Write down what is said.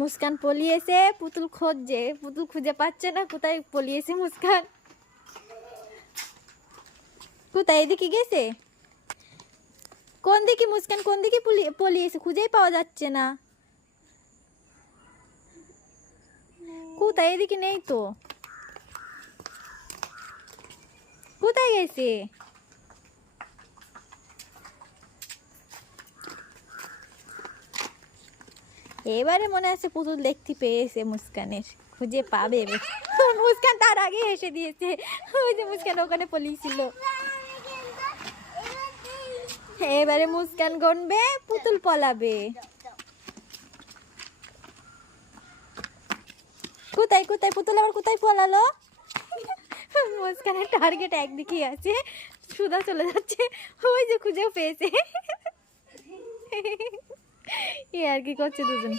মুস্কান পলিয়েছে, পুতুল খুঁজছে, পুতুল খুঁজে পাচ্ছে না, কোথায় পলিয়েছে মুস্কান, কোথায়, এদিকে গেছে, কোন দিকে মুস্কান, কোন দিকে পলিয়েছে, খুঁজেই পাওয়া যাচ্ছে না, কোথায়, এদিকে নেই তো, কোথায় গেছে, এবারে মনে আছে পুতুল দেখতে পেয়েছে মুস্কানের, খুঁজে পাবে মুস্কান তার আগে এসে দিয়েছে, ওই যে মুস্কান ওখানে পলিয়েছিল। এবারে মুস্কান গনবে, পুতুল পলাবে, কোথায় কোথায় পুতুল আবার কোথায় পলালো, মুস্কানের টার্গেট একদিকে আছে, সুধা চলে যাচ্ছে, ওই যে খুঁজেও পেয়েছে, এ আর কি করছে দুজন।